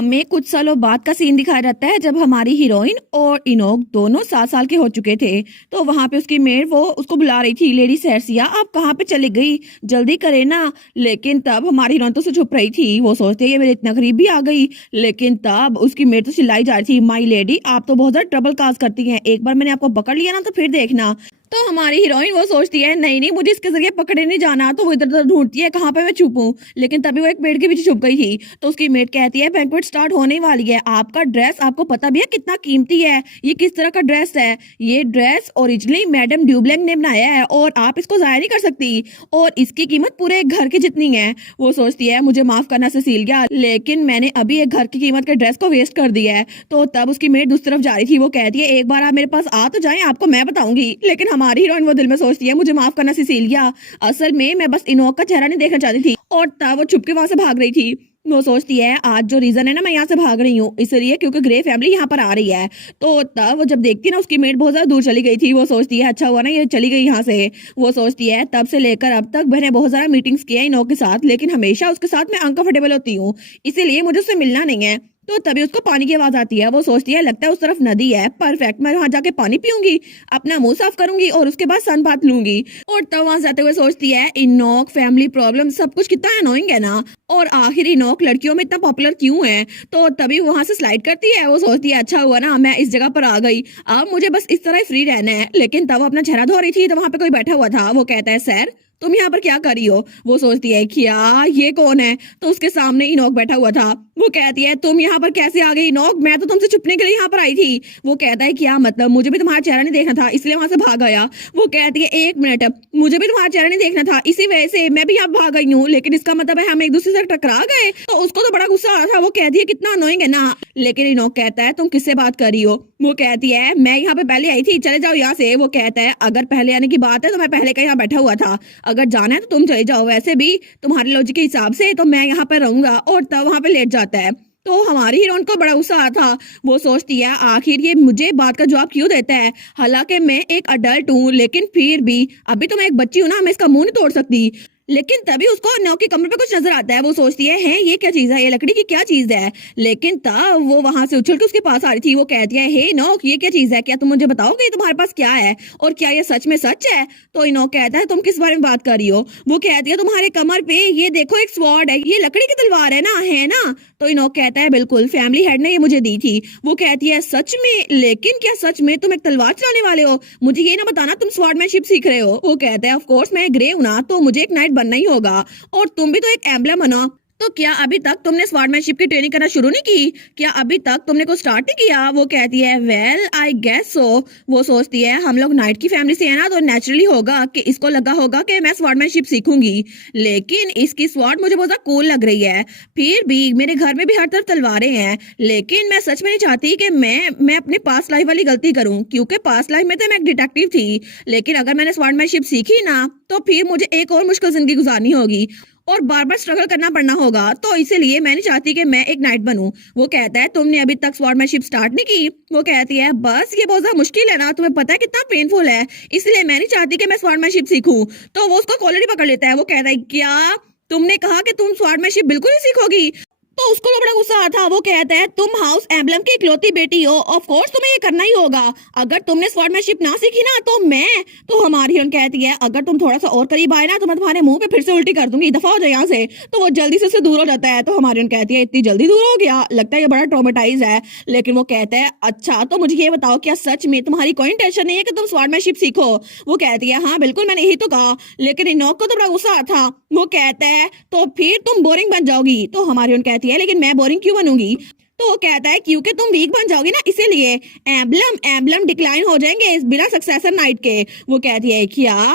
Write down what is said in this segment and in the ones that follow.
हमें कुछ सालों बाद का सीन दिखाया जाता है जब हमारी हीरोइन और इनोक दोनों 7 साल के हो चुके थे। तो वहां पे उसकी मेड वो उसको बुला रही थी, लेडी सेर्सिया आप कहाँ पे चली गई, जल्दी करे ना। लेकिन तब हमारी हीरोइन तो उसे छुप रही थी, वो सोचते ये मेरे इतना करीब भी आ गई। लेकिन तब उसकी मेड तो चिल्लाई जा रही थी, माई लेडी आप तो बहुत ज्यादा ट्रबल काज करती हैं, एक बार मैंने आपको पकड़ लिया ना तो फिर देखना। तो हमारी हीरोइन वो सोचती है नहीं नहीं मुझे इसके जरिए पकड़े नहीं जाना, तो वो इधर उधर ढूंढती है कहाँ पे मैं छुपूं। लेकिन तभी वो एक पेड़ के पीछे छुप गई थी। तो उसकी मेट कहती है बैंक्वेट स्टार्ट होने वाली है, आपका ड्रेस आपको पता भी है कितना कीमती है, ये किस तरह का ड्रेस है, ये ड्रेस ओरिजिनली मैडम ड्यूब्लैंक ने बनाया है और आप इसको जाया नहीं कर सकती, और इसकी कीमत पूरे घर की जितनी है। वो सोचती है मुझे माफ करना सिसिलिया, लेकिन मैंने अभी एक घर की कीमत के ड्रेस को वेस्ट कर दिया है। तो तब उसकी मेट दूसरी तरफ जा रही थी, वो कहती है एक बार आप मेरे पास आ तो जाए, आपको मैं बताऊंगी। लेकिन हमारी हीरोइन वो दिल में सोचती है मुझे माफ करना सिसिलिया, असल में मैं बस इनोक का चेहरा नहीं देखना चाहती थी। और तब वो छुप के वहां से भाग रही थी। वो सोचती है आज जो रीजन है ना मैं यहाँ से भाग रही हूँ इसलिए क्योंकि ग्रे फैमिली यहाँ पर आ रही है। तो तब वो जब देखती है ना उसकी मेट बहुत ज्यादा दूर चली गई थी, वो सोचती है अच्छा हुआ ना ये चली गई यहाँ से। वो सोचती है तब से लेकर अब तक मैंने बहुत सारा मीटिंग्स किया इनोक के साथ, लेकिन हमेशा उसके साथ मैं अनकंफर्टेबल होती हूँ, इसीलिए मुझे उससे मिलना नहीं है। तो तभी उसको पानी की आवाज आती है, वो सोचती है लगता है उस तरफ नदी है, परफेक्ट, मैं वहां जाके पानी पीऊंगी, अपना मुंह साफ करूंगी और उसके बाद सन बात लूंगी। और तब वहां जाते हुए सोचती है इनोक फैमिली प्रॉब्लम सब कुछ कितना अनोइंग है ना, और आखिर इनोक लड़कियों में इतना पॉपुलर क्यों है। तो तभी वहां से स्लाइड करती है, वो सोचती है अच्छा हुआ ना मैं इस जगह पर आ गई, अब मुझे बस इस तरह ही फ्री रहना है। लेकिन तब अपना चेहरा धो रही थी तो वहां पे कोई बैठा हुआ था, वो कहता है सर तुम यहाँ पर क्या कर रही हो। वो सोचती है क्या ये कौन है, तो उसके सामने इनोक बैठा हुआ था। वो कहती है तुम यहाँ पर कैसे आ गई इनोक, मैं तो तुमसे छुपने के लिए यहाँ पर आई थी। वो कहता है क्या मतलब, मुझे भी तुम्हारा चेहरा नहीं देखना था इसलिए वहां से भाग आया। वो कहती है एक मिनट, मुझे भी तुम्हारा चेहरा नहीं देखना था इसी वजह से मैं भी यहाँ भाग गई हूँ, लेकिन इसका मतलब है हम एक दूसरे से टकरा गए। तो उसको तो बड़ा गुस्सा आ रहा था, वो कहती है कितना अनोइंग है ना। लेकिन इनोक कहता है तुम किससे बात कर रही हो। वो कहती है मैं यहाँ पे पहले आई थी, चले जाओ यहाँ से। वो कहता है अगर पहले आने की बात है तो मैं पहले का यहाँ बैठा हुआ था, अगर जाना है तो तुम चले जाओ, वैसे भी तुम्हारे लॉजिक के हिसाब से तो मैं यहाँ पर रहूंगा। और तब वहां पे लेट जाता है। तो हमारी हीरोइन को बड़ा गुस्सा आया था, वो सोचती है आखिर ये मुझे बात का जवाब क्यों देता है, हालांकि मैं एक अडल्ट हूँ लेकिन फिर भी अभी तो मैं एक बच्ची हूँ ना, मैं इसका मुंह नहीं तोड़ सकती। लेकिन तभी उसको नौ के कमरे पे कुछ नजर आता है, वो सोचती है ये क्या चीज है, ये लकड़ी की क्या चीज है। लेकिन तब वो वहां से उछल के उसके पास आ रही थी, वो कहती है हे नौक ये क्या चीज है, क्या तुम मुझे बताओगे तुम्हारे पास क्या है और क्या ये सच में सच है। तो इनोक कहता है तुम किस बारे में बात कर रही हो। वो कहती है तुम्हारे कमर पे ये देखो एक स्वॉर्ड है, ये लकड़ी की तलवार है ना। तो इनोक कहता है बिल्कुल, फैमिली हेड ने ये मुझे दी थी। वो कहती है सच में, लेकिन क्या सच में तुम एक तलवार चलाने वाले हो, मुझे ये ना बताना तुम स्वॉर्डमैनशिप सीख रहे हो। वो कहता है ऑफ कोर्स मैं ग्रे हूं ना, तो मुझे एक नाइट बनना ही होगा, और तुम भी तो एक एम्बलम बनो। तो क्या अभी तक तुमने स्वॉर्डमैनशिप की ट्रेनिंग करना शुरू नहीं की, क्या अभी तक तुमने को स्टार्ट नहीं किया। वो कहती है वेल आई गेस सो। वो सोचती है हम लोग नाइट की फैमिली से है ना, तो नेचुरली होगा कि इसको लगा होगा कि मैं स्वॉर्डमैनशिप सीखूंगी, लेकिन इसकी स्वॉर्ड मुझे बहुत कूल लग रही है। फिर भी मेरे घर में भी हर तरफ तलवारें हैं, लेकिन मैं सच में नहीं चाहती कि मैं अपने पास्ट लाइफ वाली गलती करूं, क्योंकि पास्ट लाइफ में तो मैं एक डिटेक्टिव थी, लेकिन अगर मैंने स्वॉर्डमैनशिप सीखी ना तो फिर मुझे एक और मुश्किल जिंदगी गुजारनी होगी और बार बार स्ट्रगल करना पड़ना होगा, तो इसीलिए मैं नहीं चाहती कि मैं एक नाइट बनूं। वो कहता है तुमने अभी तक स्वॉर्डमैनशिप स्टार्ट नहीं की। वो कहती है बस ये बहुत ज्यादा मुश्किल है ना, तुम्हें पता है कितना पेनफुल है, इसलिए मैं नहीं चाहती कि मैं स्वॉर्डमैनशिप सीखूं। तो वो उसको कॉलर ही पकड़ लेता है, वो कहता है क्या तुमने कहा कि तुम स्वॉर्डमैनशिप बिल्कुल नहीं सीखोगी। तो उसको तो बड़ा गुस्सा आता है, वो कहता है तुम हाउस एम्बलम की इकलौती बेटी हो, ऑफ कोर्स तुम्हें ये करना ही होगा, अगर तुमने स्वॉर्डमैनशिप ना सीखी ना तो मैं। तो हमारी हीरोइन कहती है अगर तुम थोड़ा सा और करीब आए ना तो मैं तुम्हारे मुंह पे फिर से उल्टी कर दूंगी, दफा हो जाए यहाँ से। तो वो जल्दी से उससे दूर हो जाता है। तो हमारी हीरोइन कहती है इतनी जल्दी दूर हो गया, लगता है ये बड़ा ट्रॉमेटाइज है। लेकिन वो कहता है अच्छा तो मुझे ये बताओ क्या सच में तुम्हारी कोई इंटेंशन नहीं है कि तुम स्वॉर्डमैनशिप सीखो। वो कहती है हाँ बिल्कुल मैंने यही तो कहा, लेकिन इनोक को तो बड़ा गुस्सा था। वो कहता है तो फिर तुम बोरिंग बन जाओगी। तो हमारी हीरोइन कहती है लेकिन मैं बोरिंग क्यों बनूंगी। तो वो कहता है क्योंकि तुम वीक बन जाओगी ना, इसीलिए एम्बलम डिक्लाइन हो जाएंगे बिना सक्सेसर नाइट के। वो कहती है क्या।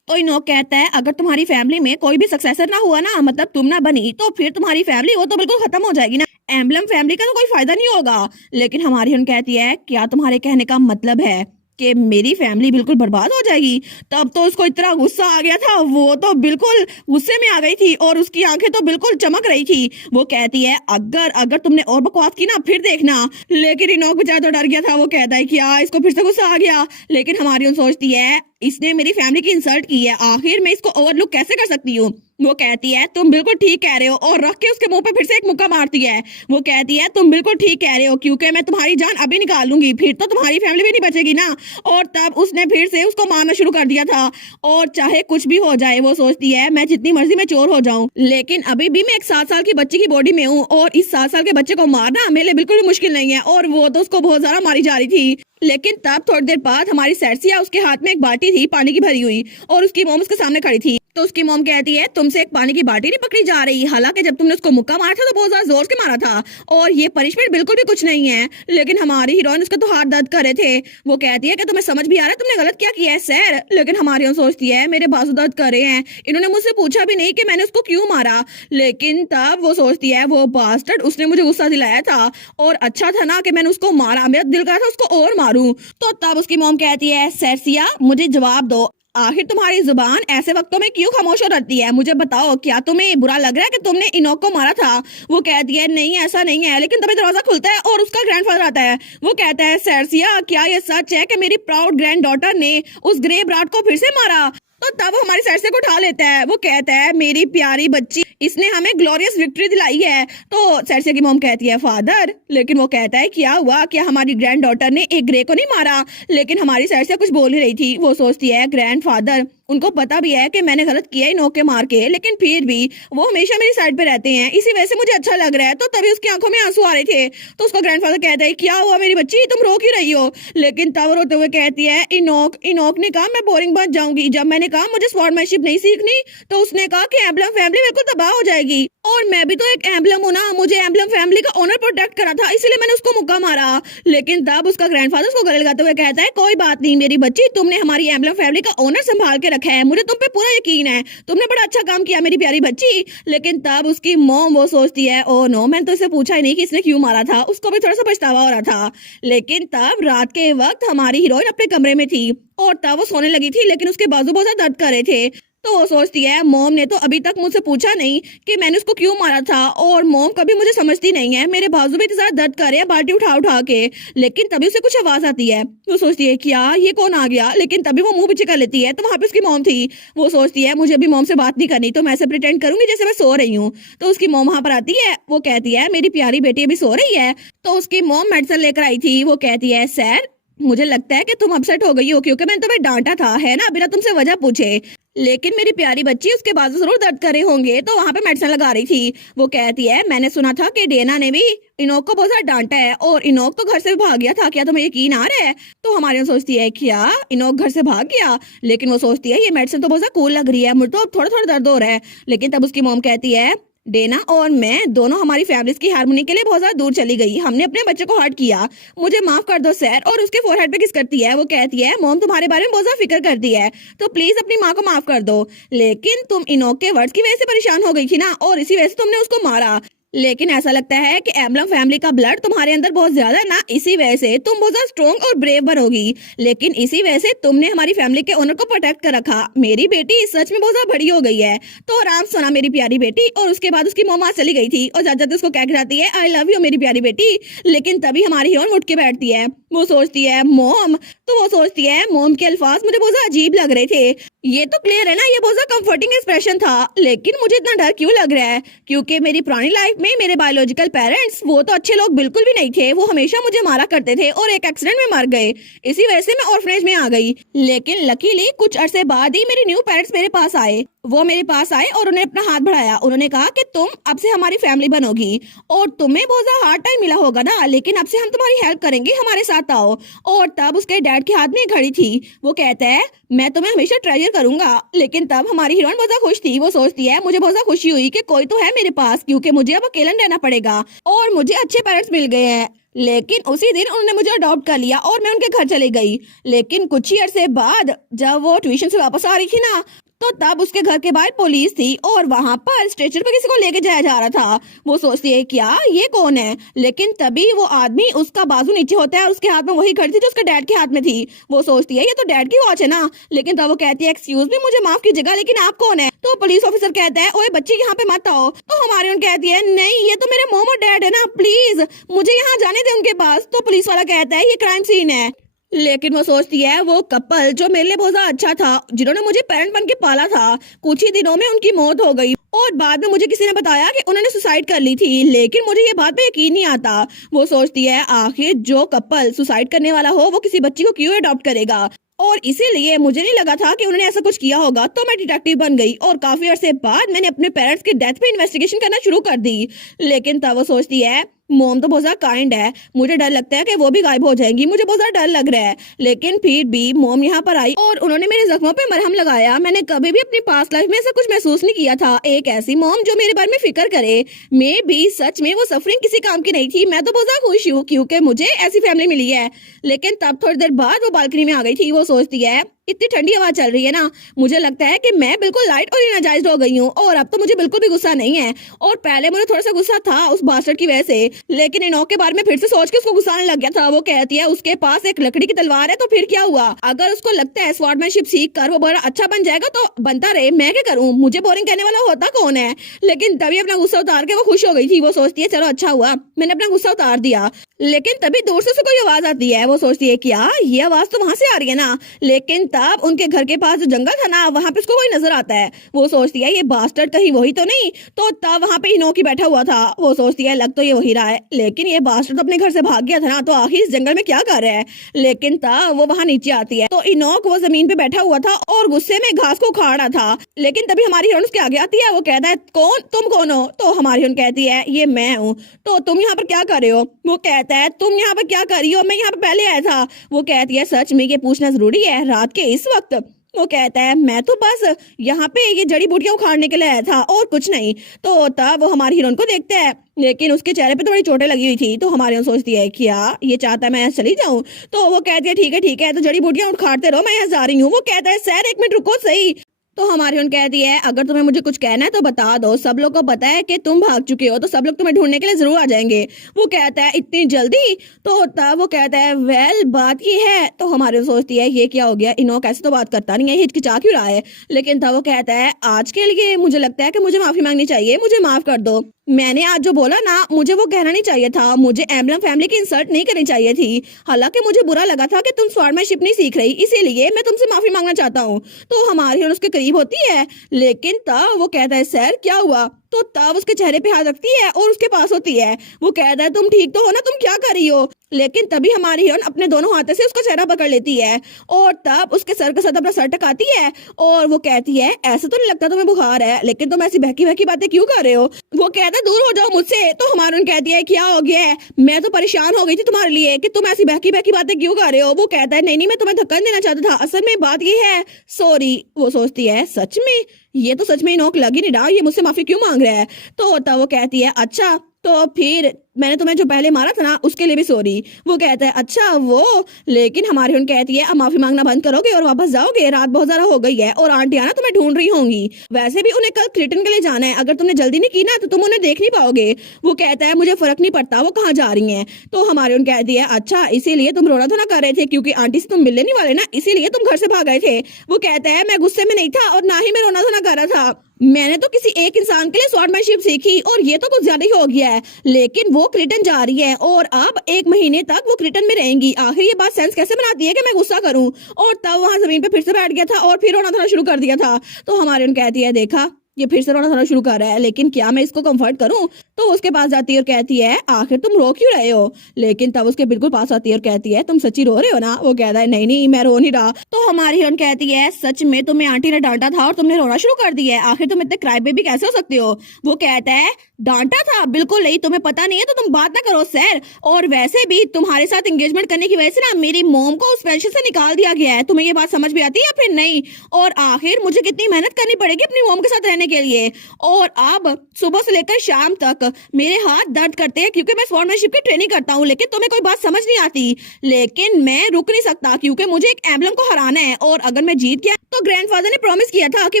तो इनोक कहता है अगर तुम्हारी फैमिली में कोई भी सक्सेसर ना हुआ ना, मतलब तुम ना बनी, तो फिर तुम्हारी फैमिली वो तो बिल्कुल खत्म हो जाएगी ना, एम्बलम फैमिली का तो कोई फायदा नहीं होगा। लेकिन हमारी उन कहती है क्या तुम्हारे कहने का मतलब है कि मेरी फैमिली बिल्कुल बर्बाद हो जाएगी। तब तो उसको इतना गुस्सा आ गया था, वो तो बिल्कुल गुस्से में आ गई थी और उसकी आंखें तो बिल्कुल चमक रही थी। वो कहती है अगर अगर तुमने और बकवास की ना फिर देखना। लेकिन इनोक बेचारा तो डर गया था, वो कहता है कि इसको फिर से गुस्सा आ गया। लेकिन हमारी उन सोचती है इसने मेरी फैमिली की इंसल्ट की है, आखिर मैं इसको ओवरलुक कैसे कर सकती हूँ। वो कहती है तुम बिल्कुल ठीक कह रहे हो और रख के उसके मुंह पे फिर से एक मुक्का मारती है। वो कहती है तुम बिल्कुल ठीक कह रहे हो क्योंकि मैं तुम्हारी जान अभी निकाल लूंगी, फिर तो तुम्हारी फैमिली भी नहीं बचेगी ना। और तब उसने फिर से उसको मारना शुरू कर दिया था। और चाहे कुछ भी हो जाए वो सोचती है मैं जितनी मर्जी में चोर हो जाऊं, लेकिन अभी भी मैं एक 7 साल की बच्ची की बॉडी में हूँ और इस 7 साल के बच्चे को मारना मेरे लिए बिल्कुल भी मुश्किल नहीं है। और वो तो उसको बहुत ज्यादा मारी जा रही थी। लेकिन तब थोड़ी देर बाद हमारी सेर्सिया, उसके हाथ में एक बाल्टी थी पानी की भरी हुई और उसकी मोम उसके सामने खड़ी थी। तो उसकी मोम कहती है तुमसे एक पानी की बाल्टी नहीं पकड़ी जा रही, हालांकि जब तुमने उसको मुक्का मारा था तो बहुत ज्यादा जोर से मारा था और ये पनिशमेंट बिल्कुल भी कुछ नहीं है। लेकिन हमारी हीरोइन उसके तो हाथ दर्द कर रहे थे। वो कहती है कि तुम्हें समझ भी आ रहा है तुमने गलत क्या किया है सर। लेकिन हमारी हीरोइन सोचती है मेरे बाजू दर्द कर रहे हैं, इन्होंने मुझसे पूछा भी नहीं कि मैंने उसको क्यों मारा। लेकिन तब वो सोचती है वो बास्टर्ड उसने मुझे गुस्सा दिलाया था और अच्छा था ना कि मैंने उसको मारा, मेरा दिल कर रहा था उसको और मारूं। तो तब उसकी मॉम कहती है सेर्सिया मुझे जवाब दो, आखिर तुम्हारी जुबान ऐसे वक्तों में क्यों खामोश हो रहती है, मुझे बताओ क्या तुम्हें बुरा लग रहा है कि तुमने इनोक को मारा था। वो कहती है नहीं ऐसा नहीं है, लेकिन तभी दरवाजा खुलता है और उसका ग्रैंडफादर आता है। वो कहता है सेर्सिया क्या ये सच है कि मेरी प्राउड ग्रैंड डॉटर ने उस ग्रे ब्राड को फिर से मारा। तो तब वो हमारी सेर्सिया को उठा लेता है। वो कहता है मेरी प्यारी बच्ची, इसने हमें ग्लोरियस विक्ट्री दिलाई है। तो सेर्सिया की मॉम कहती है फादर, लेकिन वो कहता है क्या हुआ, क्या हमारी ग्रैंड डॉटर ने एक ग्रे को नहीं मारा। लेकिन हमारी सेर्सिया कुछ बोल नहीं रही थी। वो सोचती है ग्रैंड फादर उनको पता भी है कि मैंने गलत किया ही नोके मार के, लेकिन फिर भी वो हमेशा मेरी साइड पे रहते हैं, इसी वजह से मुझे अच्छा लग रहा है। तो तभी उसकी आंखों में आंसू आ रहे थे। तो उसका ग्रैंडफादर कहता है क्या हुआ मेरी बच्ची, तुम रो क्यों रही हो। लेकिन तब रोते हुए कहती है इनोक ने कहा मैं बोरिंग बन जाऊंगी। जब मैंने कहा मुझे स्वॉर्डमैनशिप नहीं सीखनी तो उसने कहा कि एम्बलम फैमिली मेरे को तबाह हो जाएगी और मैं भी तो एक एम्बलम हूं ना, मुझे एम्बलम फैमिली का ओनर प्रोटेक्ट करा था, इसलिए मैंने उसको मुक्का मारा। लेकिन तब उसका ग्रैंडफादर उसको गले लगाते हुए कहता है कोई बात नहीं मेरी बच्ची, तुमने हमारी एम्बलम फैमिली का ओनर संभाल के रखा है, मुझे तुम पे पूरा यकीन है, तुमने बड़ा अच्छा काम किया मेरी प्यारी बच्ची। लेकिन तब उसकी मॉम वो सोचती है ओ नो, मैंने तो इसे पूछा ही नहीं कि इसने क्यों मारा था, उसको भी थोड़ा सा पछतावा हो रहा था। लेकिन तब रात के वक्त हमारी हीरोइन अपने कमरे में थी और तब वो सोने लगी थी, लेकिन उसके बाजू बहुत ज्यादा दर्द कर रहे थे। तो वो सोचती है मॉम ने तो अभी तक मुझसे पूछा नहीं कि मैंने उसको क्यों मारा था और मॉम कभी मुझे समझती नहीं है, मेरे बाजू भी इतना ज्यादा दर्द कर रहे हैं बाल्टी उठा उठा के। लेकिन तभी उसे कुछ आवाज आती है। वो सोचती है क्या ये कौन आ गया, लेकिन तभी वो मुंह पीछे कर लेती है तो वहां पे उसकी मॉम थी। वो सोचती है मुझे अभी मॉम से बात नहीं करनी, तो मैं ऐसे प्रिटेंड करूंगी जैसे मैं सो रही हूँ। तो उसकी मॉम वहां पर आती है। वो कहती है मेरी प्यारी बेटी अभी सो रही है। तो उसकी मॉम मेडिसिन लेकर आई थी। वो कहती है सर मुझे लगता है कि तुम अपसेट हो गई हो क्योंकि मैंने तुम्हें डांटा था है ना, बिना तुमसे वजह पूछे। लेकिन मेरी प्यारी बच्ची उसके बाजू जरूर दर्द करे होंगे, तो वहां पे मेडिसिन लगा रही थी। वो कहती है मैंने सुना था कि डेना ने भी इनोक को बहुत ज्यादा डांटा है और इनोक तो घर से भी भाग गया था, क्या तुम्हें यकीन आ रहा है। तो हमारे सोचती है क्या इनोक घर से भाग गया। लेकिन वो सोचती है ये मेडिसिन तो बहुत ज्यादा कूल लग रही है, मुझे तो थोड़ा थोड़ा दर्द हो रहा है। लेकिन तब उसकी मॉम कहती है डेना और मैं दोनों हमारी फैमिलीज की हार्मोनी के लिए बहुत ज्यादा दूर चली गई, हमने अपने बच्चे को हर्ट किया, मुझे माफ कर दो सर। और उसके फोरहेड पे किस करती है। वो कहती है मॉम तुम्हारे बारे में बहुत ज्यादा फिक्र करती है, तो प्लीज अपनी माँ को माफ कर दो। लेकिन तुम इनोक के वर्ड्स की वजह से परेशान हो गई थी ना, और इसी वजह से तुमने उसको मारा। लेकिन ऐसा लगता है कि एम्बलम फैमिली का ब्लड तुम्हारे अंदर बहुत ज्यादा है ना, इसी वजह से तुम बहुत ज्यादा स्ट्रॉन्ग और ब्रेव बनोगी। लेकिन इसी वजह से तुमने हमारी फैमिली के ओनर को प्रोटेक्ट कर रखा। मेरी बेटी सच में बहुत ज्यादा बड़ी हो गई है। तो आराम से सुना मेरी प्यारी बेटी। और उसके बाद उसकी मम्मा चली गई थी और जाते उसको क्या कहती है आई लव यू मेरी प्यारी बेटी। लेकिन तभी हमारी हीरोइन उठ के बैठती है। वो सोचती है मॉम, तो वो सोचती है मॉम के अल्फाज मुझे बहुत ज्यादा अजीब लग रहे थे। ये तो क्लियर है ना ये बहुत ज्यादा कंफर्टिंग एक्सप्रेशन था, लेकिन मुझे इतना डर क्यों लग रहा है, क्योंकि मेरी पुरानी लाइफ में मेरे बायोलॉजिकल पेरेंट्स वो तो अच्छे लोग बिल्कुल भी नहीं थे, वो हमेशा मुझे मारा करते थे और एक एक्सीडेंट में मर गए। इसी वजह से मैं ऑर्फनेज में आ गई। लेकिन लकीली कुछ अरसे बाद ही मेरे न्यू पेरेंट्स मेरे पास आए। वो मेरे पास आए और उन्हें अपना हाथ बढ़ाया। उन्होंने कहा कि तुम अब से हमारी फैमिली बनोगी और तुम्हें बहुत ज्यादा हार्ड टाइम मिला होगा ना, लेकिन अब से हम तुम्हारी हेल्प करेंगे, हमारे साथ आओ। और तब उसके डैड के हाथ में एक घड़ी थी। वो कहता है मैं तुम्हें हमेशा ट्रेजर करूंगा। लेकिन तब हमारी हीरोइन बहुत ज्यादा खुश थी। वो सोचती है मुझे बहुत ज्यादा खुशी हुई कि कोई तो है मेरे पास, क्योंकि मुझे अब अकेला रहना पड़ेगा और मुझे अच्छे पेरेंट्स मिल गए हैं। लेकिन उसी दिन उन्होंने मुझे अडॉप्ट कर लिया और मैं उनके घर चली गई। लेकिन कुछ ही अरसे बाद जब वो ट्यूशन से वापस आ रही थी ना, तो तब उसके घर के बाहर पुलिस थी और वहां पर स्ट्रेचर पे किसी को लेके जाया जा रहा था। वो सोचती है क्या ये कौन है। लेकिन तभी वो आदमी उसका बाजू नीचे होता है और उसके हाथ में वही घड़ी थी जो उसके डैड के हाथ में थी। वो सोचती है ये तो डैड की वॉच है ना। लेकिन तब वो कहती है एक्सक्यूज मी मुझे माफ कीजिएगा, लेकिन आप कौन है। तो पुलिस ऑफिसर कहता है ओए बच्ची यहाँ पे मत आओ। तो हमारी उन कहती है नहीं ये तो मेरे मॉम और डैड है ना, प्लीज मुझे यहाँ जाने दे उनके पास। तो पुलिस वाला कहता है ये क्राइम सीन है। लेकिन वो सोचती है वो कपल जो मेरे लिए बहुत ज्यादा अच्छा था, जिन्होंने मुझे पेरेंट बन के पाला था, कुछ ही दिनों में उनकी मौत हो गई और बाद में मुझे किसी ने बताया कि उन्होंने सुसाइड कर ली थी, लेकिन मुझे ये बात पे यकीन नहीं आता। वो सोचती है आखिर जो कपल सुसाइड करने वाला हो वो किसी बच्ची को क्यों अडॉप्ट करेगा, और इसीलिए मुझे नहीं लगा था कि उन्होंने ऐसा कुछ किया होगा। तो मैं डिटेक्टिव बन गई और काफी अरसे बाद मैंने अपने पेरेंट्स की डेथ पे इन्वेस्टिगेशन करना शुरू कर दी। लेकिन तब वो सोचती है मोम तो बहुत ज्यादा काइंड है, मुझे डर लगता है कि वो भी गायब हो जाएंगी, मुझे बहुत ज्यादा डर लग रहा है। लेकिन फिर भी मोम यहाँ पर आई और उन्होंने मेरे जख्मों पे मरहम लगाया। मैंने कभी भी अपनी पास्ट लाइफ में ऐसा कुछ महसूस नहीं किया था, एक ऐसी मोम जो मेरे बारे में फिक्र करे। मैं भी सच में वो सफरिंग किसी काम की नहीं थी। मैं तो बहुत ज्यादा खुश हूँ क्योंकि मुझे ऐसी फैमिली मिली है। लेकिन तब थोड़ी देर बाद वो बालकनी में आ गई थी। वो सोचती है इतनी ठंडी हवा चल रही है ना, मुझे लगता है कि मैं बिल्कुल लाइट और एनर्जाइज्ड हो गई हूँ और अब तो मुझे बिल्कुल भी गुस्सा नहीं है। और पहले मुझे थोड़ा सा गुस्सा था उस बास्टर्ड की वजह से, लेकिन इनोक के बारे में फिर से सोच के उसको गुस्सा आने लग गया था। वो कहती है उसके पास एक लकड़ी की तलवार है तो फिर क्या हुआ, अगर उसको लगता है स्वॉर्डमैनशिप सीख कर वो बड़ा अच्छा बन जाएगा तो बनता रहे, मैं क्या करूँ, मुझे बोरिंग कहने वाला होता कौन है। लेकिन तभी अपना गुस्सा उतार के वो खुश हो गई थी। वो सोचती है चलो अच्छा हुआ मैंने अपना गुस्सा उतार दिया। लेकिन तभी दूर से कोई आवाज आती है। वो सोचती है क्या ये आवाज तो वहां से आ रही है ना, लेकिन तब उनके घर के पास जो जंगल था ना वहां पे उसको कोई नजर आता है। वो सोचती है ये बास्टर्ड कहीं वही तो नहीं, तो तब वहां पे इनोक ही बैठा हुआ था। वो सोचती है लग तो ये वही रहा है, लेकिन ये बास्टर्ड तो अपने घर से भाग गया था ना, तो आखिर इस जंगल में क्या कर रहा है। लेकिन तब वो वहां नीचे आती है तो इनोक वो जमीन पे बैठा हुआ था और गुस्से में घास को उखाड़ रहा था। लेकिन तभी हमारी हीरोइन उसके आगे आती है। वो कहता है कौन तुम कौन हो, तो हमारी हीरोइन कहती है ये मैं हूँ। तो तुम यहाँ पर क्या कर रहे हो। वो कहता है तुम यहाँ पर क्या कर रही हो, मैं यहाँ पर पहले आया था। वो कहती है सच में ये पूछना जरूरी है रात के इस वक्त। वो कहता है मैं तो बस यहाँ पे ये जड़ी बूटियां उखाड़ने के लिए आया था और कुछ नहीं। तो तब वो हमारी हीरोइन को देखता है, लेकिन उसके चेहरे पे थोड़ी चोटें लगी हुई थी। तो हमारी हीरोइन सोचती है क्या ये चाहता है मैं यहाँ चली जाऊँ। तो वो कहती है ठीक है तो जड़ी बूटियां उखाड़ते रहो, मैं यहाँ जा रही हूँ। वो कहता है सर एक मिनट रुको सही। तो हमारी उन कहती है अगर तुम्हें मुझे कुछ कहना है तो बता दो, सब लोग को पता है कि तुम भाग चुके हो तो सब लोग तुम्हें ढूंढने के लिए जरूर आ जाएंगे। वो कहता है इतनी जल्दी। तो तब वो कहता है वेल बात ये है। तो हमारी सोचती है ये क्या हो गया, इनोक ऐसे तो बात करता नहीं है, हिचकिचा क्यों रहा है। लेकिन तब वो कहता है आज के लिए मुझे लगता है कि मुझे माफी मांगनी चाहिए, मुझे माफ कर दो। मैंने आज जो बोला ना मुझे वो कहना नहीं चाहिए था, मुझे एम्बलम फैमिली की इंसल्ट नहीं करनी चाहिए थी। हालांकि मुझे बुरा लगा था कि तुम स्वॉर्डमैनशिप नहीं सीख रही, इसीलिए मैं तुमसे माफी मांगना चाहता हूँ। तो हमारी और उसके करीब होती है। लेकिन तब वो कहता है सर क्या हुआ। तो तब उसके चेहरे पे हाथ रखती है और उसके पास होती है। वो कहता है तुम ठीक तो हो ना, तुम क्या कर रही हो। लेकिन तभी हमारी हीरोइन अपने दोनों हाथों से उसका चेहरा पकड़ लेती है और तब उसके सर के साथ अपना सर टकाती है और वो कहती है ऐसा तो नहीं लगता तुम्हें बुखार है, लेकिन तुम ऐसी बहकी बहकी बातें क्यों कर रहे हो। वो कहता है दूर हो जाओ मुझसे। तो हमारी हीरोइन कहती है क्या हो गया है, मैं तो परेशान हो गई थी तुम्हारे लिए कि तुम ऐसी बहकी बहकी बातें क्यों कर रहे हो। वो कहता है नहीं मैं तुम्हें धक्का देना चाहता था, असल में बात ये है सॉरी। वो सोचती है सच में ये तो सच में नोक लग ही नहीं रहा, ये मुझसे माफी क्यों मांग रहा है। तो तब वो कहती है अच्छा तो फिर मैंने तुम्हें जो पहले मारा था ना उसके लिए भी सॉरी। वो कहता है अच्छा वो। लेकिन हमारी उन कहती है अब माफी मांगना बंद करोगे और वापस जाओगे, रात बहुत ज्यादा हो गई है और आंटी आना तुम्हें ढूंढ रही होंगी, वैसे भी उन्हें कल क्रिटन के लिए जाना है, अगर तुमने जल्दी नहीं की ना तो तुम उन्हें देख नहीं पाओगे। वो कहता है मुझे फर्क नहीं पड़ता वो कहाँ जा रही है। तो हमारी उन कहती है अच्छा इसीलिए तुम रोना धोना कर रहे थे क्योंकि आंटी से तुम मिलने नहीं वाले ना, इसीलिए तुम घर से भाग गए थे। वो कहता है मैं गुस्से में नहीं था और ना ही मैं रोना धोना कर रहा था, मैंने तो किसी एक इंसान के लिए स्वॉर्डमैनशिप सीखी और ये तो कुछ ज्यादा ही हो गया है। लेकिन वो क्रिटन जा रही है और अब 1 महीने तक वो क्रिटन में रहेंगी। आखिर ये बात सेंस कैसे बनाती है कि मैं गुस्सा करूं। और तब वहां जमीन पे फिर से बैठ गया था और फिर रोना धोना शुरू कर दिया था। तो हमारी उन कहती है देखा ये फिर से रोना धोना शुरू कर रहा है, लेकिन क्या मैं इसको कंफर्ट करूं। तो उसके पास जाती है और कहती है आखिर तुम रो क्यों रहे हो। लेकिन तब उसके बिल्कुल पास आती है और कहती है तुम सच्ची रो रहे हो ना। वो कहता है नहीं मैं रो नहीं रहा। तो हमारी हीरोइन कहती है सच में तुम्हें आंटी ने डांटा था और तुमने रोना शुरू कर दिया है, आखिर तुम इतने क्राई बेबी कैसे हो सकते हो। वो कहता है डांटा था बिल्कुल नहीं, तुम्हें पता नहीं है तो तुम बात ना करो सर, और वैसे भी तुम्हारे साथ एंगेजमेंट करने की वजह से ना मेरी मॉम को उस पेंशन से निकाल दिया गया है, तुम्हें ये बात समझ भी आती है या फिर नहीं। और आखिर मुझे कितनी मेहनत करनी पड़ेगी अपनी मॉम के साथ रहने के लिए, और अब सुबह से लेकर शाम तक मेरे हाथ दर्द करते हैं क्योंकि मैं स्वॉर्डमैनशिप की ट्रेनिंग करता हूँ। लेकिन तुम्हें कोई बात समझ नहीं आती, लेकिन मैं रुक नहीं सकता क्योंकि मुझे एक एम्बलम को हराना है, और अगर मैं जीत गया तो ग्रैंडफादर ने प्रॉमिस किया था कि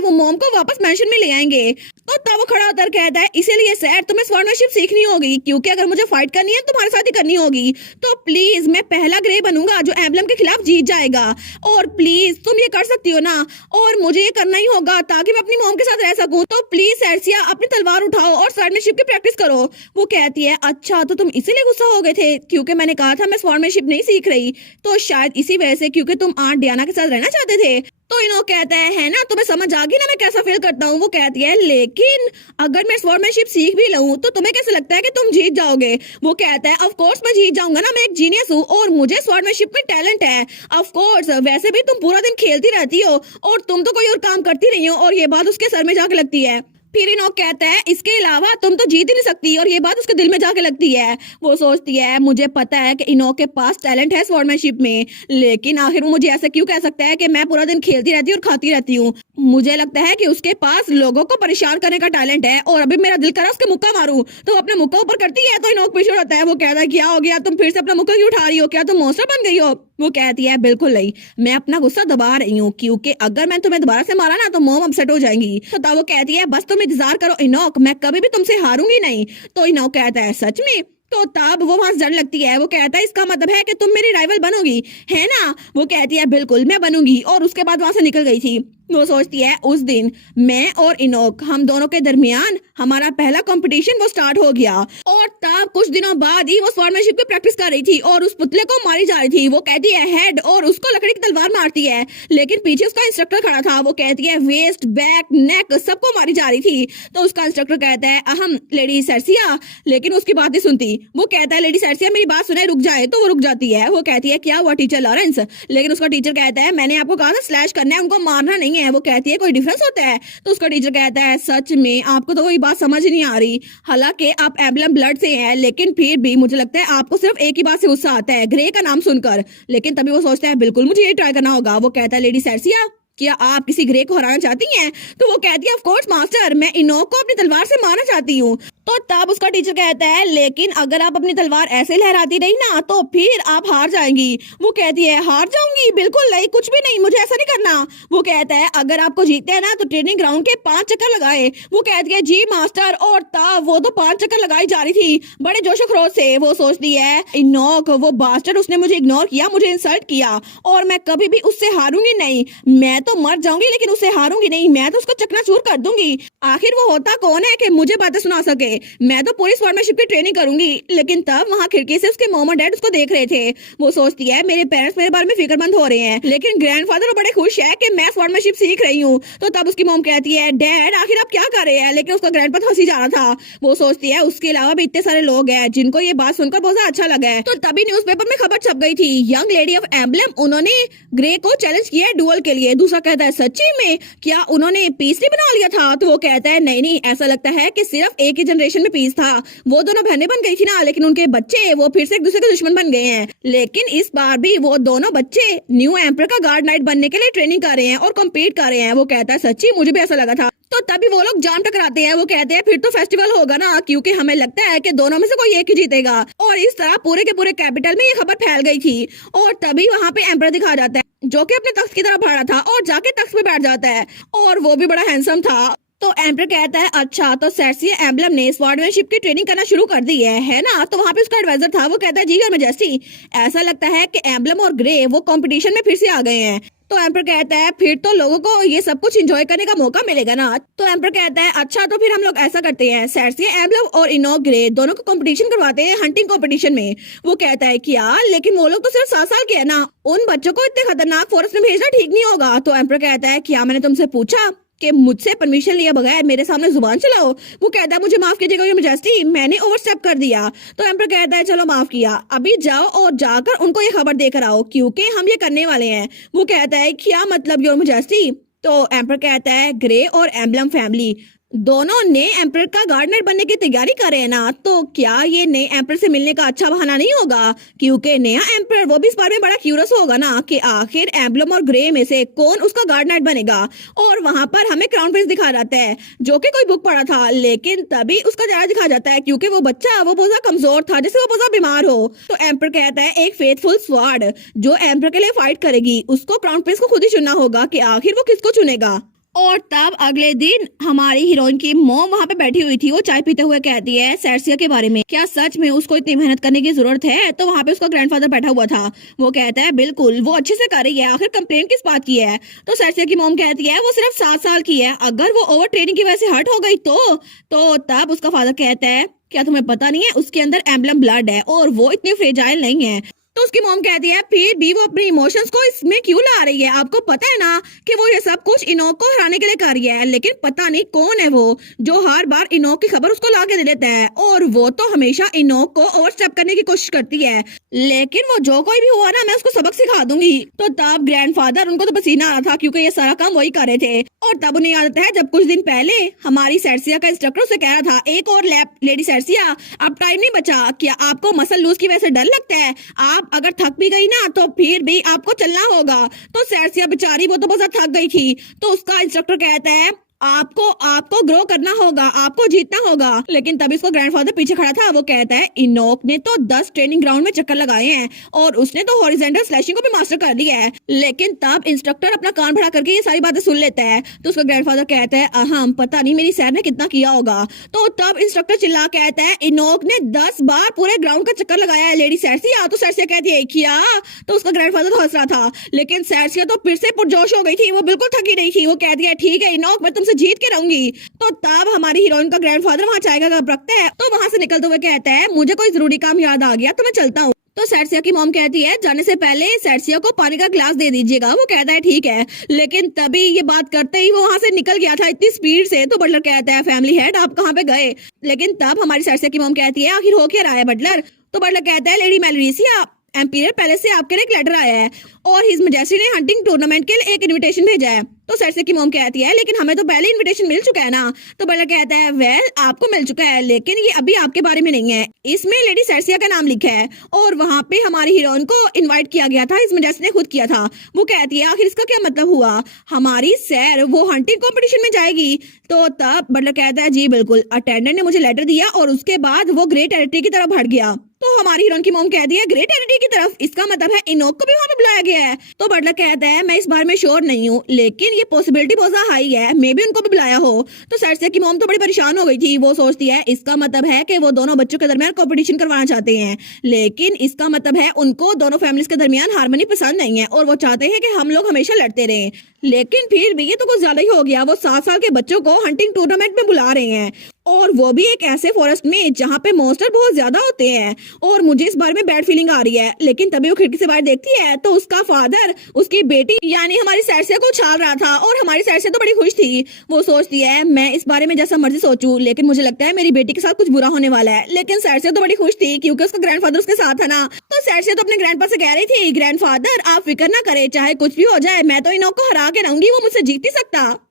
वो मॉम को वापस मेंशन में ले आएंगे। तो तब वो खड़ा होकर कहता है इसीलिए सर तुम्हें स्वॉर्डमैनशिप सीखनी होगी, क्योंकि अगर मुझे फाइट करनी है तुम्हारे साथ ही करनी होगी। तो प्लीज मैं पहला ग्रे बनूंगा जो एम्बलम के खिलाफ जीत जाएगा, और प्लीज तुम ये कर सकती हो ना, और मुझे ये करना ही होगा ताकि मैं अपनी मॉम के साथ रह सकूं। हूँ, तो प्लीज सर्सिया अपनी तलवार उठाओ और स्वॉर्डमैनशिप की प्रैक्टिस करो। वो कहती है अच्छा तो तुम इसीलिए गुस्सा हो गए थे क्योंकि मैंने कहा था मैं स्वॉर्डमैनशिप नहीं सीख रही, तो शायद इसी वजह से क्योंकि तुम आंट डियाना के साथ रहना चाहते थे। तो इनोक कहता है ना, तुम्हें समझ आ गई ना मैं कैसा फील करता हूँ। वो कहती है लेकिन अगर मैं स्वॉर्डमैनशिप सीख भी लूं तो तुम्हें कैसे लगता है कि तुम जीत जाओगे। वो कहता है ऑफ कोर्स मैं जीत जाऊंगा ना, मैं एक जीनियस हूँ और मुझे स्वॉर्डमैनशिप में टैलेंट है। ऑफ कोर्स वैसे भी तुम पूरा दिन खेलती रहती हो और तुम तो कोई और काम करती नहीं हो, और ये बात उसके सर में जाके लगती है। फिर इनोक कहता है इसके अलावा तुम तो जीत ही नहीं सकती, और ये बात उसके दिल में जाके लगती है। वो सोचती है मुझे पता है कि इनोक के पास टैलेंट है स्वॉर्डमैनशिप में, लेकिन आखिर वो मुझे ऐसा क्यों कह सकता है कि मैं पूरा दिन खेलती रहती हूँ और खाती रहती हूँ। मुझे लगता है कि उसके पास लोगों को परेशान करने का टैलेंट है, और अभी मेरा दिल करा उसके मुक्का मारूं तो अपने मुक्का ऊपर करती है। तो इनोक पीछे होता है। वो कहता है क्या हो गया, तुम फिर से अपना मुक्का क्यों उठा रही हो, क्या तुम मॉन्स्टर बन गई हो। वो कहती है बिल्कुल नहीं, मैं अपना गुस्सा दबा रही हूँ क्योंकि अगर मैं तुम्हें दोबारा से मारा ना तो मॉम अपसेट हो जाएंगी। तो तब वो कहती है बस तुम इंतजार करो इनोक, मैं कभी भी तुमसे हारूंगी नहीं। तो इनोक कहता है सच में। तो तब वो वहां से डर लगती है। वो कहता है इसका मतलब है कि तुम मेरी राइवल बनोगी है ना। वो कहती है बिल्कुल मैं बनूंगी, और उसके बाद वहां से निकल गई थी। वो सोचती है उस दिन मैं और इनोक हम दोनों के दरमियान हमारा पहला कंपटीशन वो स्टार्ट हो गया, और तब कुछ दिनों बाद ही वो स्वॉर्डमैनशिप की प्रैक्टिस कर रही थी और उस पुतले को मारी जा रही थी। वो कहती है हेड, और उसको लकड़ी की तलवार मारती है, लेकिन पीछे उसका इंस्ट्रक्टर खड़ा था। वो कहती है वेस्ट बैक नेक सबको मारी जा रही थी। तो उसका इंस्ट्रक्टर कहता है अहम लेडी सर्सिया, लेकिन उसकी बात नहीं सुनती। वो कहता है लेडी सर्सिया मेरी बात सुने, रुक जाए। तो वो रुक जाती है। वो कहती है क्या हुआ टीचर लॉरेंस, लेकिन उसका टीचर कहता है मैंने आपको कहा था स्लैश करना है, उनको मारना नहीं है। वो कहती है कोई डिफरेंस होता है। तो उसका टीचर कहता है सच में आपको तो कोई बात समझ नहीं आ रही, हालांकि आप एम्बलम ब्लड से हैं, लेकिन फिर भी मुझे लगता है आपको सिर्फ एक ही बात से गुस्सा आता है, ग्रे का नाम सुनकर। लेकिन तभी वो सोचता है बिल्कुल मुझे ये ट्राई करना होगा। वो कहता है लेडी सर्सिया क्या आप किसी ग्रे को हराना चाहती हैं। तो वो कहती है ऑफ कोर्स मास्टर, मैं इनोक को अपनी तलवार से मारना चाहती हूँ। तो तब उसका टीचर कहता है लेकिन अगर आप अपनी तलवार ऐसे लहराती रही ना तो फिर आप हार जाएंगी। वो कहती है हार जाऊंगी, बिल्कुल नहीं, कुछ भी नहीं, मुझे ऐसा नहीं करना। वो कहता है अगर आपको जीतते हैं ना तो ट्रेनिंग ग्राउंड के 5 चक्कर लगाए। वो कहती है जी मास्टर, और तब वो तो 5 चक्कर लगाई जा रही थी बड़े जोशो खरोश से। वो सोचती है इनोक वो बास्टर्ड, उसने मुझे इग्नोर किया, मुझे इंसल्ट किया, और मैं कभी भी उससे हारूंगी नहीं। मैं तो मर जाऊंगी लेकिन उससे हारूंगी नहीं, मैं तो उसको चकनाचूर कर दूंगी। आखिर वो होता कौन है कि मुझे बातें सुना सके। मैं तो पूरी स्वॉर्डमैनशिप की ट्रेनिंग करूंगी। लेकिन तब वहाँ खिड़की से उसके मॉम और डैड उसको देख रहे थे। वो सोचती है मेरे पेरेंट्स मेरे बारे में फिक्रमंद हो रहे हैं, लेकिन ग्रैंडफादर बड़े खुश है कि मैं स्वॉर्डमैनशिप सीख रही हूँ। तो तब उसकी मॉम कहती है डैड आखिर आप क्या कर रहे हैं, लेकिन उसका ग्रैंडपा तो हंसी जा रहा था। वो सोचती है उसके अलावा भी इतने सारे लोग हैं जिनको ये बात सुनकर बहुत अच्छा लगा है। तो तभी न्यूज़पेपर में खबर छप गई थी यंग लेडी ऑफ एम्बलम, उन्होंने ग्रे को चैलेंज किया है डुअल के लिए। दूसरा कहता है सच्ची में क्या उन्होंने पीस नहीं बना लिया था। तो वो कहता है नहीं नहीं, ऐसा लगता है कि सिर्फ एक ही जनरेशन में पीस था। वो दोनों बहनें बन गई थी ना, लेकिन उनके बच्चे वो फिर से एक दूसरे के दुश्मन बन गए हैं। लेकिन इस बार भी वो दोनों बच्चे न्यू एम्पर का गार्ड नाइट बनने के लिए ट्रेनिंग कर रहे हैं और कम्पीट कर रहे हैं। वो कहता है सच्ची मुझे भी ऐसा लगा था। तो तभी वो लोग जाम टकराते हैं। वो कहते हैं फिर तो फेस्टिवल होगा ना, क्योंकि हमें लगता है कि दोनों में से कोई एक ही जीतेगा। और इस तरह पूरे के पूरे कैपिटल में ये खबर फैल गई थी। और तभी वहाँ पे एम्पर दिखा जाता है जो कि अपने तख्त की तरफ भाड़ा था और जाके तख्त पे बैठ जाता है, और वो भी बड़ा हैंडसम था। तो एम्पर कहता है अच्छा तो सर्सिया एम्बलम ने स्वॉर्डमैनशिप की ट्रेनिंग करना शुरू कर दी है ना। तो वहाँ पे उसका एडवाइजर था। वो कहता है जी योर मैजेस्टी, ऐसा लगता है कि एम्बलम और ग्रे वो कंपटीशन में फिर से आ गए हैं। तो एम्पर कहता है फिर तो लोगों को ये सब कुछ एंजॉय करने का मौका मिलेगा ना। तो एम्पर कहता है अच्छा तो फिर हम लोग ऐसा करते हैं, सर्सिया एम्बलम और इनोक ग्रे दोनों को कंपटीशन करवाते हैं हंटिंग कंपटीशन में। वो कहता है क्या, लेकिन वो लोग तो सिर्फ 7 साल के हैं ना, उन बच्चों को इतने खतरनाक फॉरेस्ट में भेजना ठीक नहीं होगा। तो एम्पर कहता है क्या मैंने तुमसे पूछा कि मुझसे परमिशन लिए बगैर मेरे सामने जुबान चलाओ। वो कहता है मुझे माफ कीजिएगा योर मैजेस्टी, मैंने ओवरस्टेप कर दिया। तो एम्पर कहता है चलो माफ किया, अभी जाओ और जाकर उनको ये खबर देकर आओ क्योंकि हम ये करने वाले हैं। वो कहता है क्या मतलब योर मैजेस्टी। तो एम्पर कहता है ग्रे और एम्बलम फैमिली दोनों नए एम्पर का गार्डनर बनने की तैयारी कर रहे हैं ना, तो क्या ये नए एम्पर से मिलने का अच्छा बहाना नहीं होगा, क्योंकि नया एम्पर वो भी इस बारे में बड़ा क्यूरियस होगा ना कि आखिर एम्बलम और ग्रे में से कौन उसका गार्डनर बनेगा। और वहां पर हमें क्राउन प्रिंस दिखा जाता है जो कि कोई बुक पढ़ा था, लेकिन तभी उसका चेहरा दिखा जाता है क्योंकि वो बच्चा वो बहुत कमजोर था, जैसे वो बहुत बीमार हो। तो एम्पर कहता है एक फेथफुल स्वार्ड जो एम्पर के लिए फाइट करेगी उसको क्राउन प्रिंस को खुद ही चुनना होगा कि आखिर वो किसको चुनेगा। और तब अगले दिन हमारी हीरोइन की मॉम वहाँ पे बैठी हुई थी। वो चाय पीते हुए कहती है सेर्सिया के बारे में, क्या सच में उसको इतनी मेहनत करने की जरूरत है? तो वहाँ पे उसका ग्रैंडफादर बैठा हुआ था। वो कहता है बिल्कुल, वो अच्छे से कर रही है, आखिर कंप्लेन किस बात की है? तो सेर्सिया की मॉम कहती है वो सिर्फ 7 साल की है, अगर वो ओवर ट्रेनिंग की वजह से हर्ट हो गई तो तब उसका फादर कहता है क्या तुम्हें पता नहीं है उसके अंदर एम्बलम ब्लड है और वो इतनी फ्रेजाइल नहीं है। तो उसकी मॉम कहती है फिर भी वो अपने इमोशंस को इसमें क्यों ला रही है? आपको पता है ना कि वो ये सब कुछ इनोक को हराने के लिए कर रही है, लेकिन पता नहीं कौन है वो जो हर बार इनोक की खबर उसको ला के दे देता है, और वो तो हमेशा इनोक को ओवरस्टेप करने की कोशिश करती है। लेकिन वो जो कोई भी हुआ ना, मैं उसको सबक सिखा दूंगी। तो तब ग्रैंडफादर, उनको तो पसीना आ रहा था क्योंकि ये सारा काम वही कर रहे थे। और तब उन्हें याद आता है जब कुछ दिन पहले हमारी सेर्सिया का इंस्ट्रक्टर उसे कह रहा था एक और लैप लेडी सेर्सिया, अब टाइम नहीं बचा, क्या आपको मसल लूज की वजह से डर लगता है? आप अगर थक भी गई ना तो फिर भी आपको चलना होगा। तो सेर्सिया बेचारी वो तो बहुत थक गई थी। तो उसका इंस्ट्रक्टर कहता है आपको आपको ग्रो करना होगा, आपको जीतना होगा। लेकिन तभी उसका ग्रैंडफादर पीछे खड़ा था। वो कहता है इनोक ने तो 10 ट्रेनिंग ग्राउंड में चक्कर लगाए हैं और उसने तो हॉरिजॉन्टल स्लैशिंग को भी मास्टर कर लिया है। लेकिन तब इंस्ट्रक्टर अपना कान भरा करके ये सारी बातें सुन लेता है। तो उसका ग्रैंडफादर कहता है अहम, पता नहीं मेरी सैर ने कितना किया होगा। तो तब इंस्ट्रक्टर चिल्ला कहता है इनोक ने 10 बार पूरे ग्राउंड का चक्कर लगाया है लेडी सेर्सिया। तो सेर्सिया कहती है किया? तो उसका ग्रैंडफादर तो हंस रहा था, लेकिन सेर्सिया तो फिर से पुरजोश हो गई थी। वो बिल्कुल थकी नहीं थी। वो कहती है ठीक है इनोक, मैं तुमसे जीत के रहूंगी। तो तब हमारी हीरोइन का ग्रैंडफादर वहां चाय का कप रखता है। तो वहां से निकलते हुए कहता है मुझे कोई जरूरी काम याद आ गया तो मैं चलता हूँ। तो सेर्सिया की मॉम कहती है जाने से पहले सेर्सिया को पानी का ग्लास दे दीजिएगा। वो कहता है ठीक है, लेकिन तभी ये बात करते ही वो वहां से निकल गया था इतनी स्पीड से। तो बटलर कहता है फैमिली हेड आप कहाँ पे गए? लेकिन तब हमारी सेर्सिया की मॉम कहती है आखिर हो क्या रहा है बटलर? तो बटलर कहता है लेडी मेलरीसिया, एम्पीरियल पैलेस से आपके लिए एक लेटर आया है और हिज मैजेस्टी ने हंटिंग टूर्नामेंट के लिए एक इनविटेशन भेजा है। तो सेर्सिया की मॉम कहती है लेकिन हमें तो पहले इनविटेशन मिल चुका है ना। तो बटलर कहता है वेल आपको मिल चुका है, लेकिन ये अभी आपके बारे में नहीं है, इसमें लेडी सेर्सिया का नाम लिखा है और वहाँ पे हमारी हीरोइन को इनवाइट किया गया था, हिज मैजेस्टी ने खुद किया था। वो कहती है आखिर इसका क्या मतलब हुआ? हमारी सैर वो हंटिंग कॉम्पिटिशन में जाएगी? तो तब बटलर कहता है जी बिल्कुल, अटेंडेंट ने मुझे लेटर दिया और उसके बाद वो ग्रेट टेरिटरी की तरफ बढ़ गया। तो हमारी हीरोइन की मॉम कहती है ग्रेट टेरिटरी की तरफ, इसका मतलब है इनोक को भी वहाँ पे बुलाया गया है। तो बटलर कहता है मैं इस बारे में श्योर नहीं हूँ, लेकिन ये पॉसिबिलिटी बहुत हाई है, मे भी उनको भी बुलाया हो। तो सेर्सिया की मॉम तो बड़ी परेशान हो गई थी। वो सोचती है इसका मतलब है कि वो दोनों बच्चों के दरमियान कॉम्पिटिशन करवाना चाहते हैं, लेकिन इसका मतलब है उनको दोनों फैमिलीज के दरमियान हार्मनी पसंद नहीं है और वो चाहते हैं कि हम लोग हमेशा लड़ते रहें। लेकिन फिर भी ये तो कुछ ज्यादा ही हो गया। वो 7 साल के बच्चों को हंटिंग टूर्नामेंट में बुला रहे हैं और वो भी एक ऐसे फॉरेस्ट में जहाँ पे मॉन्स्टर बहुत ज्यादा होते हैं, और मुझे इस बारे में बैड फीलिंग आ रही है। लेकिन तभी वो खिड़की से बाहर देखती है तो उसका फादर उसकी बेटी यानी हमारी सेर्सिया को उछाल रहा था और हमारी सेर्सिया तो बड़ी खुश थी। वो सोचती है मैं इस बारे में जैसा मर्जी सोचूं, लेकिन मुझे लगता है मेरी बेटी के साथ कुछ बुरा होने वाला है। लेकिन सेर्सिया तो बड़ी खुश थी क्योंकि उसका ग्रैंडफादर उसके साथ है ना। तो सेर्सिया तो अपने ग्रैंडपा से कह रही थी ग्रैंडफादर आप फिक्र ना करे, चाहे कुछ भी हो जाए मैं तो इनोक को हरा के रहूंगी, वो मुझसे जीत नहीं सकता।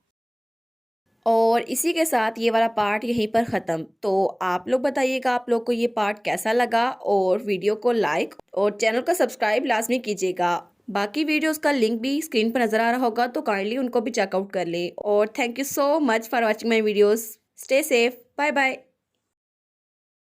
और इसी के साथ ये वाला पार्ट यहीं पर ख़त्म। तो आप लोग बताइएगा आप लोग को ये पार्ट कैसा लगा, और वीडियो को लाइक और चैनल को सब्सक्राइब लाजमी कीजिएगा। बाकी वीडियोस का लिंक भी स्क्रीन पर नज़र आ रहा होगा, तो काइंडली उनको भी चेकआउट कर ले। और thank you so much for watching my videos. Stay safe, bye bye.